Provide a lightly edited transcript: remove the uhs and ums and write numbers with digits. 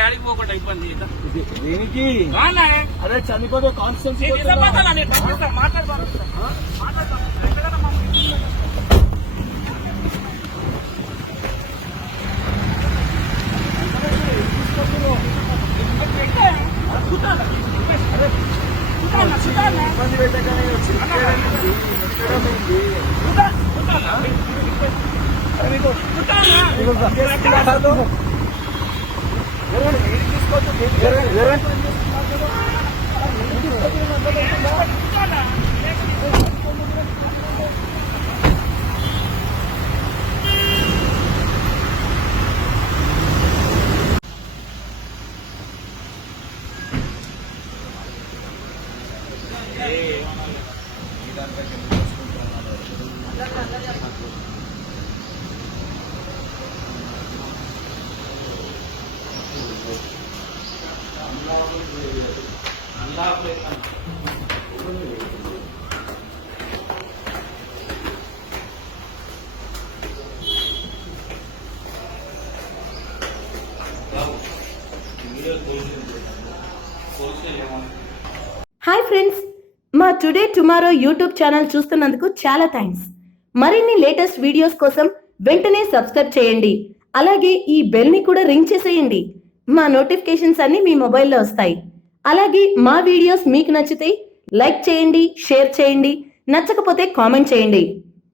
యాడికి పోకుండా ఇబ్బంది దేనికి అదే చనిపోతే కాన్స్టెన్సీ ఇబ్బంది పెట్టగానే హాయ్ ఫ్రెండ్స్, మా టుడే టుమారో యూట్యూబ్ ఛానల్ చూస్తున్నందుకు చాలా థ్యాంక్స్. మరిన్ని లేటెస్ట్ వీడియోస్ కోసం వెంటనే సబ్స్క్రైబ్ చేయండి. అలాగే ఈ బెల్ ని కూడా రింగ్ చేసేయండి. మా నోటిఫికేషన్స్ అన్ని మీ మొబైల్లో వస్తాయి. అలాగే మా వీడియోస్ మీకు నచ్చితే లైక్ చేయండి, షేర్ చేయండి, నచ్చకపోతే కామెంట్ చేయండి.